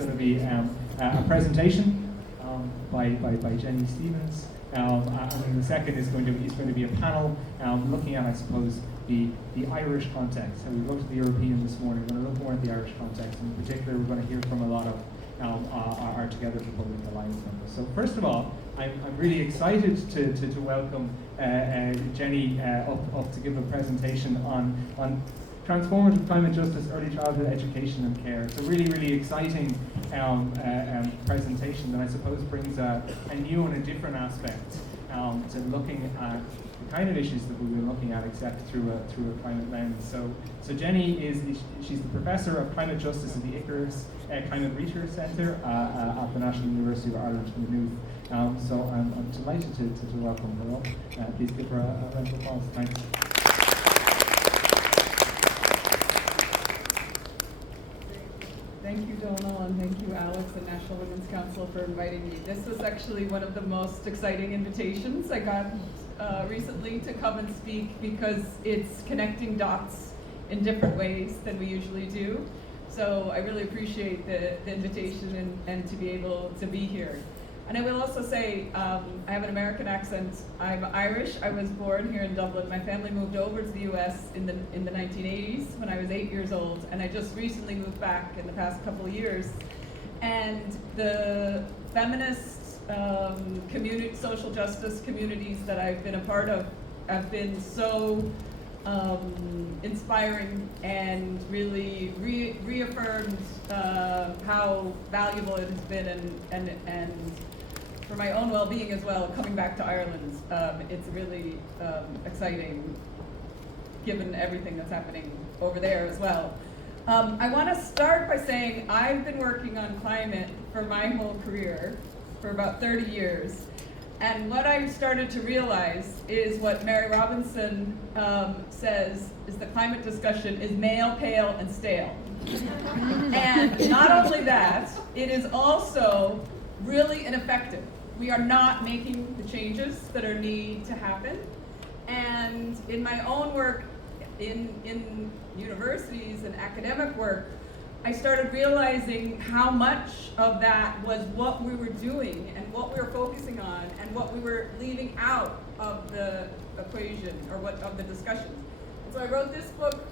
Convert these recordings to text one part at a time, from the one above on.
going to be a presentation by Jennie C Stephens, and then the second is going to be a panel looking at, I suppose, the Irish context. So we looked at the European this morning. We're going to look more at the Irish context. In particular, we're going to hear from a lot of our Together for Public Alliance members. So first of all, I'm really excited to welcome Jennie up to give a presentation on transformative climate justice, early childhood education and care. It's a really exciting presentation that I suppose brings a new and a different aspect to looking at the kind of issues that we've been looking at, except through a climate lens. So Jennie she's the professor of climate justice at the Icarus Climate Research Centre at the National University of Ireland, Maynooth. So I'm delighted to welcome her up. Please give her a round of applause. Thanks. Thank you, Donal, and thank you, Alex, and National Women's Council for inviting me. This was actually one of the most exciting invitations I got recently to come and speak, because it's connecting dots in different ways than we usually do. So I really appreciate the invitation and to be able to be here. And I will also say, I have an American accent. I'm Irish. I was born here in Dublin. My family moved over to the US in the 1980s when I was 8 years old, and I just recently moved back in the past couple of years. And the feminist community, social justice communities that I've been a part of have been so inspiring and really reaffirmed how valuable it has been, and for my own well-being as well, coming back to Ireland. It's really exciting, given everything that's happening over there as well. I want to start by saying I've been working on climate for my whole career, for about 30 years. And what I've started to realize is what Mary Robinson says is the climate discussion is male, pale, and stale. And not only that, it is also really ineffective. We are not making the changes that are need to happen. And in my own work in universities and academic work, I started realizing how much of that was what we were doing and what we were focusing on and what we were leaving out of the equation, or of the discussion. And so I wrote this book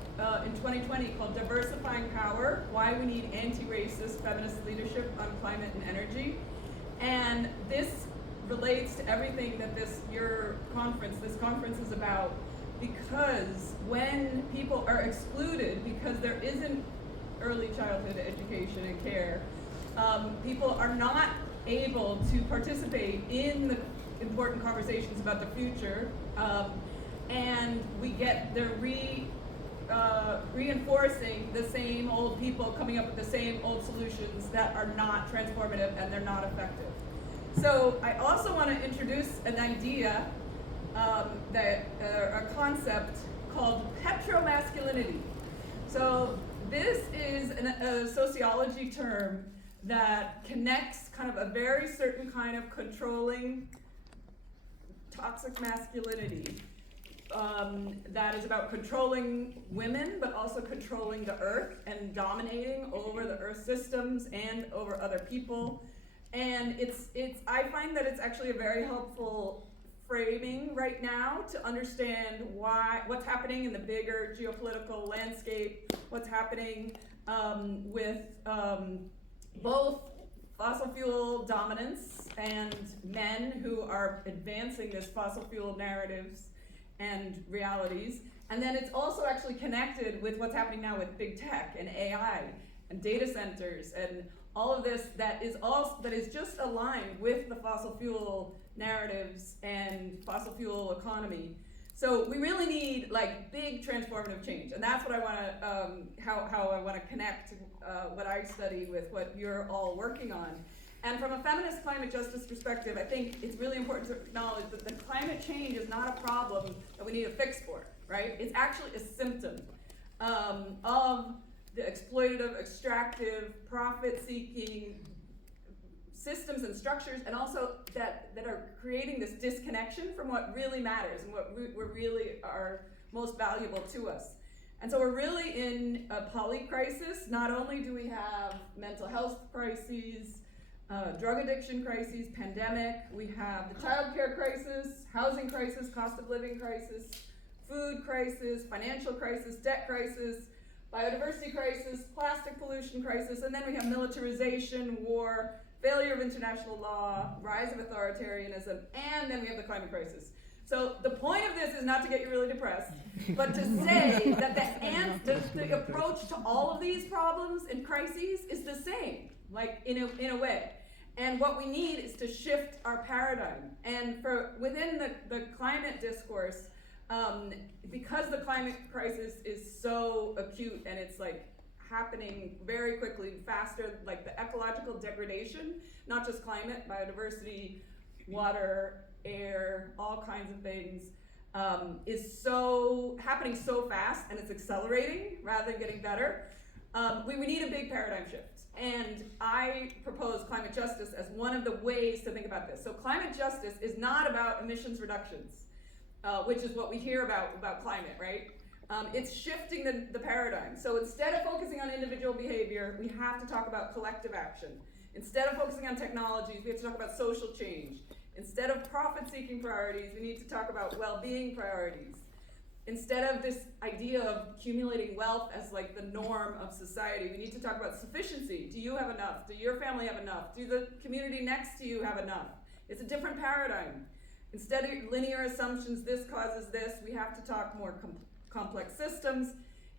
in 2020 called Diversifying Power: Why We Need Anti-Racist Feminist Leadership on Climate and Energy. And this relates to everything that this conference is about, because when people are excluded because there isn't early childhood education and care, people are not able to participate in the important conversations about the future, and we get the reinforcing the same old people coming up with the same old solutions that are not transformative and they're not effective. So I also want to introduce an idea, a concept called petromasculinity. So this is a sociology term that connects kind of a very certain kind of controlling, toxic masculinity that is about controlling women, but also controlling the earth and dominating over the earth systems and over other people. And I find that it's actually a very helpful framing right now to understand what's happening in the bigger geopolitical landscape, what's happening with both fossil fuel dominance and men who are advancing this fossil fuel narratives and realities. And then it's also actually connected with what's happening now with big tech and AI and data centers and all of this that is just aligned with the fossil fuel narratives and fossil fuel economy. So we really need like big transformative change, and that's what I want to how I want to connect what I study with what you're all working on. And from a feminist climate justice perspective, I think it's really important to acknowledge that the climate change is not a problem that we need a fix for, right? It's actually a symptom of the exploitative, extractive, profit-seeking systems and structures, and also that are creating this disconnection from what really matters and what really are most valuable to us. And so we're really in a poly crisis. Not only do we have mental health crises, drug addiction crises, pandemic, we have the child care crisis, housing crisis, cost of living crisis, food crisis, financial crisis, debt crisis, biodiversity crisis, plastic pollution crisis, and then we have militarization, war, failure of international law, rise of authoritarianism, and then we have the climate crisis. So the point of this is not to get you really depressed, but to say that the approach to all of these problems and crises is the same, like in a way. And what we need is to shift our paradigm. And within the climate discourse, because the climate crisis is so acute and it's like happening very quickly, faster, like the ecological degradation, not just climate, biodiversity, water, air, all kinds of things, is happening so fast, and it's accelerating rather than getting better. We need a big paradigm shift. And I propose climate justice as one of the ways to think about this. So climate justice is not about emissions reductions, which is what we hear about climate, right? It's shifting the paradigm. So instead of focusing on individual behavior, we have to talk about collective action. Instead of focusing on technologies, we have to talk about social change. Instead of profit-seeking priorities, we need to talk about well-being priorities. Instead of this idea of accumulating wealth as like the norm of society, we need to talk about sufficiency. Do you have enough? Do your family have enough? Do the community next to you have enough? It's a different paradigm. Instead of linear assumptions, this causes this, we have to talk more complex systems.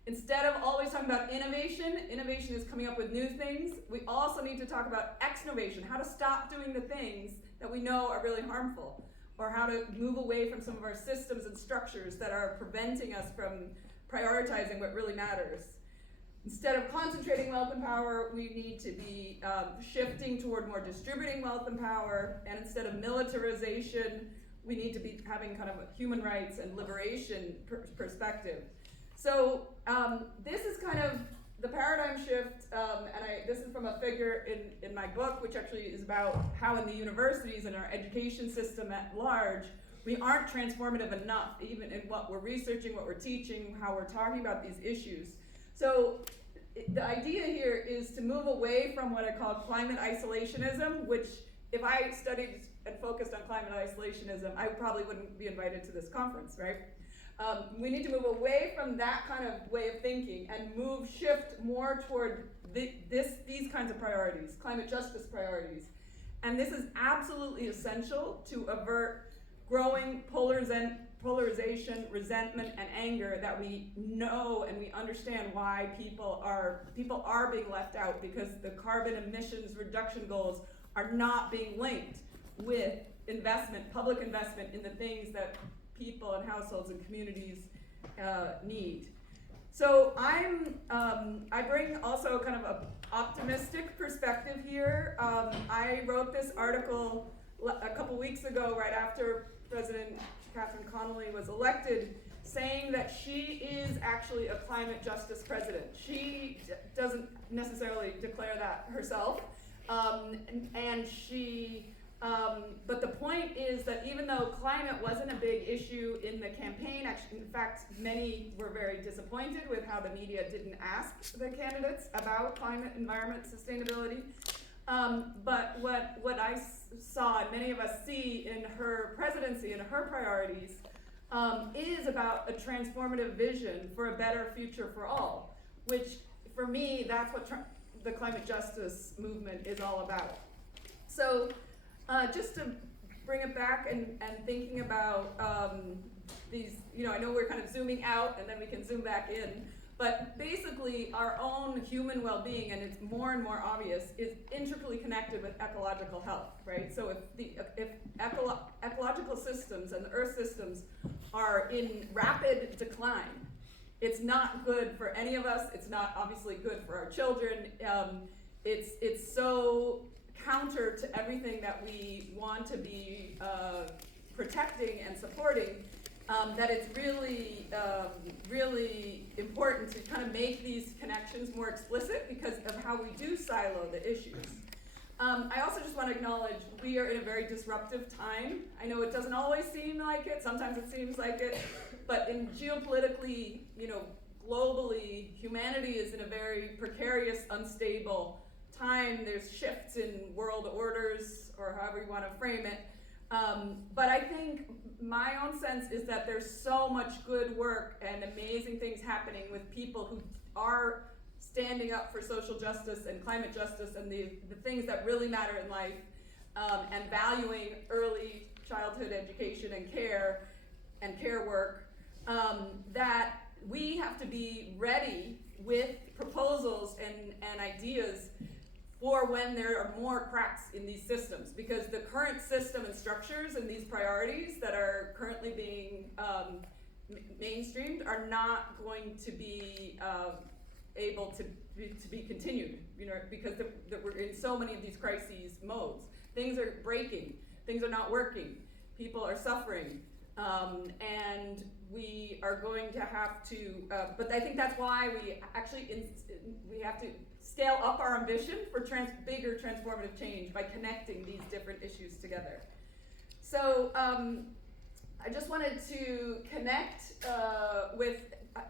Instead of always talking about innovation is coming up with new things. We also need to talk about exnovation, how to stop doing the things that we know are really harmful, or how to move away from some of our systems and structures that are preventing us from prioritizing what really matters. Instead of concentrating wealth and power, we need to be shifting toward more distributing wealth and power, and instead of militarization, we need to be having kind of a human rights and liberation perspective. So this is kind of the paradigm shift, and this is from a figure in my book, which actually is about how in the universities and our education system at large, we aren't transformative enough, even in what we're researching, what we're teaching, how we're talking about these issues. So the idea here is to move away from what I call climate isolationism, which if I studied and focused on climate isolationism, I probably wouldn't be invited to this conference, right? We need to move away from that kind of way of thinking and shift more toward these kinds of priorities, climate justice priorities. And this is absolutely essential to avert growing polarization, resentment, and anger that we know and we understand why people are being left out, because the carbon emissions reduction goals are not being linked with investment, public investment in the things that people and households and communities need. So I bring also kind of an optimistic perspective here. I wrote this article a couple weeks ago, right after President Catherine Connolly was elected, saying that she is actually a climate justice president. She doesn't necessarily declare that herself, but the point is that even though climate wasn't a big issue in the campaign, actually, in fact, many were very disappointed with how the media didn't ask the candidates about climate, environment, sustainability. But what I saw, and many of us see in her presidency and her priorities, is about a transformative vision for a better future for all, which for me, that's what the climate justice movement is all about. So just to bring it back and thinking about these, I know we're kind of zooming out and then we can zoom back in, but basically our own human well-being, and it's more and more obvious, is intricately connected with ecological health, right? So if ecological systems and the earth systems are in rapid decline, it's not good for any of us. It's not obviously good for our children. It's so counter to everything that we want to be protecting and supporting, that it's really, really important to kind of make these connections more explicit because of how we do silo the issues. I also just want to acknowledge we are in a very disruptive time. I know it doesn't always seem like it, sometimes it seems like it, but in geopolitically, globally, humanity is in a very precarious, unstable time. There's shifts in world orders, or however you want to frame it. But I think my own sense is that there's so much good work and amazing things happening with people who are standing up for social justice and climate justice and the things that really matter in life, and valuing early childhood education and care work, that we have to be ready with proposals and ideas for when there are more cracks in these systems, because the current system and structures and these priorities that are currently being mainstreamed are not going to be able to be continued, because we're in so many of these crises modes. Things are breaking, things are not working, people are suffering, and we are going to have to, but I think that's why we actually, we have to scale up our ambition for bigger transformative change by connecting these different issues together. So I just wanted to connect with,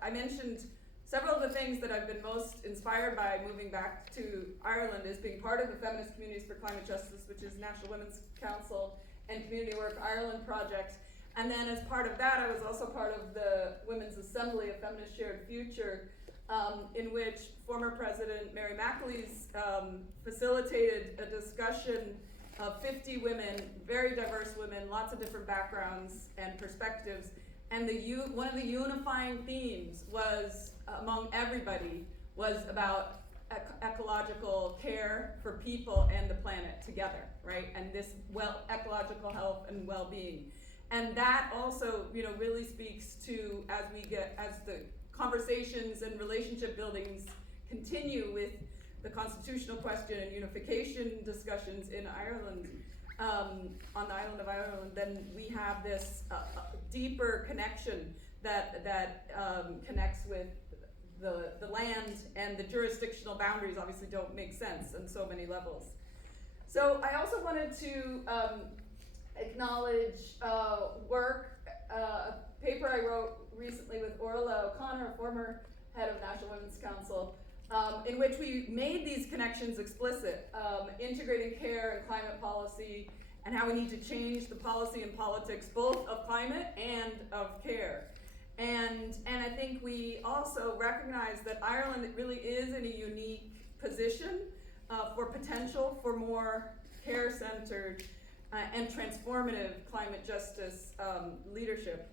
I mentioned several of the things that I've been most inspired by moving back to Ireland is being part of the Feminist Communities for Climate Justice, which is National Women's Council and Community Work Ireland project. And then as part of that, I was also part of the Women's Assembly, a Feminist Shared Future, in which former President Mary McAleese facilitated a discussion of 50 women, very diverse women, lots of different backgrounds and perspectives. And one of the unifying themes was, among everybody, was about ecological care for people and the planet together, right? And this ecological health and well-being. And that also, really speaks to, as the conversations and relationship buildings continue with the constitutional question and unification discussions in Ireland, on the island of Ireland, then we have this deeper connection that connects with the land, and the jurisdictional boundaries obviously don't make sense on so many levels. So I also wanted to acknowledge work, a paper I wrote recently with Orla O'Connor, a former head of National Women's Council, in which we made these connections explicit, integrating care and climate policy, and how we need to change the policy and politics both of climate and of care. And I think we also recognize that Ireland really is in a unique position for potential for more care-centered and transformative climate justice leadership.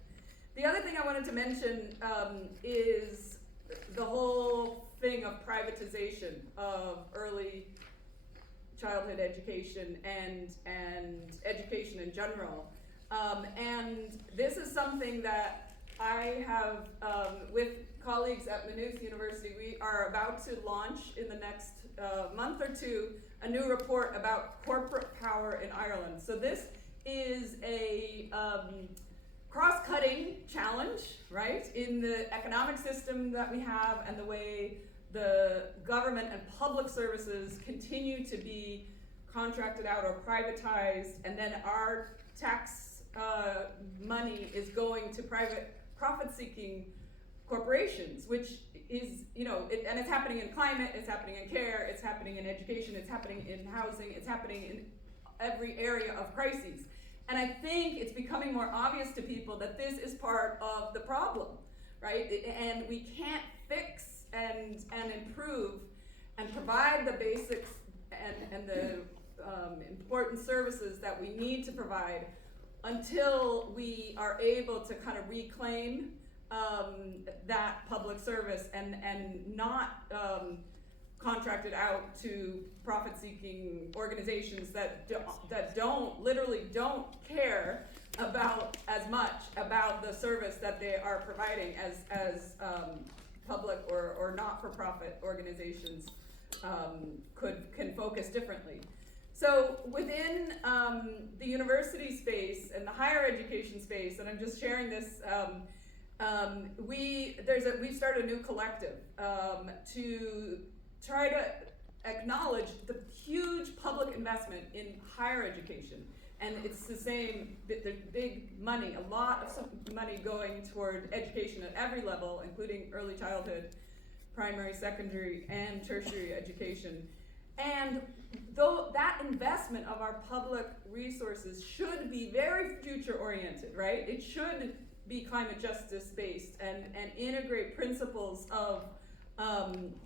The other thing I wanted to mention is the whole thing of privatization of early childhood education and education in general. And this is something that I have, with colleagues at Maynooth University, we are about to launch in the next month or two a new report about corporate power in Ireland. So this is a cross-cutting challenge, right, in the economic system that we have and the way the government and public services continue to be contracted out or privatized, and then our tax money is going to private profit-seeking corporations, which is, and it's happening in climate, it's happening in care, it's happening in education, it's happening in housing, it's happening in every area of crises. And I think it's becoming more obvious to people that this is part of the problem, right? And we can't fix and improve and provide the basics and the important services that we need to provide until we are able to kind of reclaim that public service and not contract it out to profit-seeking organizations that literally don't care about as much about the service that they are providing as public or not-for-profit organizations can focus differently. So within the university space and the higher education space, and I'm just sharing this, we've started a new collective to try to acknowledge the huge public investment in higher education. And it's the same, there's big money, a lot of money going toward education at every level, including early childhood, primary, secondary, and tertiary education. And though that investment of our public resources should be very future-oriented, right? It should be climate justice based and integrate principles of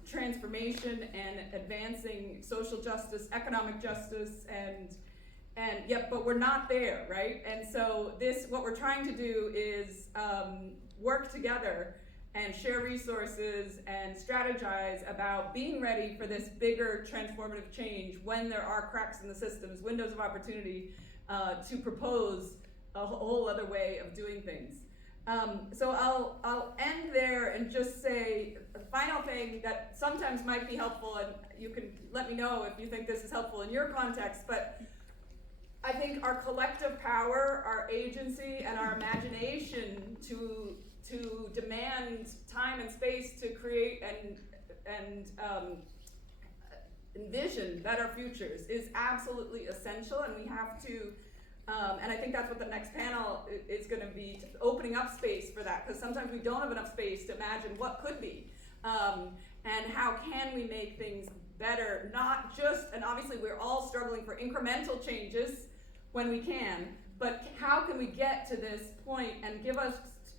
transformation and advancing social justice, economic justice, and yet, but we're not there, right? And so what we're trying to do is work together and share resources and strategize about being ready for this bigger transformative change when there are cracks in the systems, windows of opportunity to propose a whole other way of doing things. So I'll end there and just say a final thing that sometimes might be helpful, and you can let me know if you think this is helpful in your context, but I think our collective power, our agency, and our imagination to demand time and space to create and envision better futures is absolutely essential, and we have to, and I think that's what the next panel is going to be, opening up space for that, because sometimes we don't have enough space to imagine what could be, and how can we make things better, not just, and obviously we're all struggling for incremental changes when we can, but how can we get to this point and give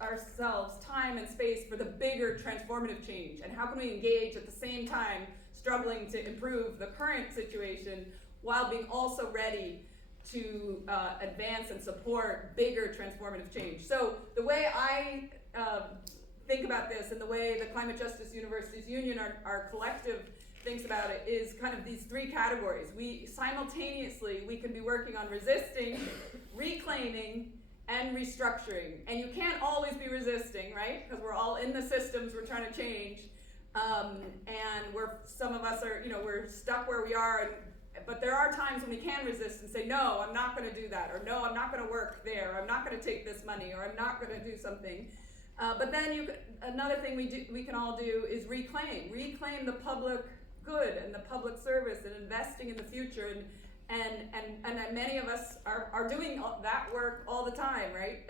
ourselves time and space for the bigger transformative change, and how can we engage at the same time struggling to improve the current situation while being also ready to advance and support bigger transformative change. So the way I think about this, and the way the Climate Justice Universities Union, our collective, thinks about it, is kind of these three categories. We can be working on resisting, reclaiming, and restructuring. And you can't always be resisting, right? Because we're all in the systems we're trying to change. And some of us are, we're stuck where we are, but there are times when we can resist and say, no, I'm not going to do that, or no, I'm not going to work there, or I'm not going to take this money, or I'm not going to do something. But then another thing we can all do is reclaim the public good and the public service and investing in the future, and many of us are doing that work all the time, right?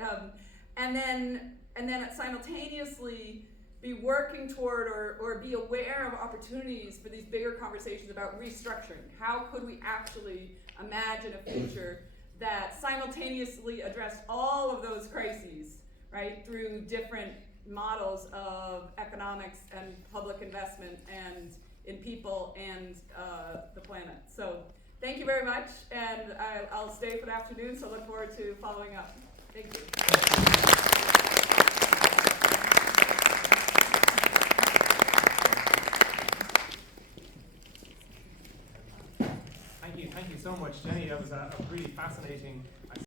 And then simultaneously be working toward or be aware of opportunities for these bigger conversations about restructuring. How could we actually imagine a future that simultaneously addressed all of those crises, right, through different models of economics and public investment and in people and the planet. So thank you very much, and I'll stay for the afternoon, so look forward to following up. Thank you. Thank you so much, Jenny. That was a really fascinating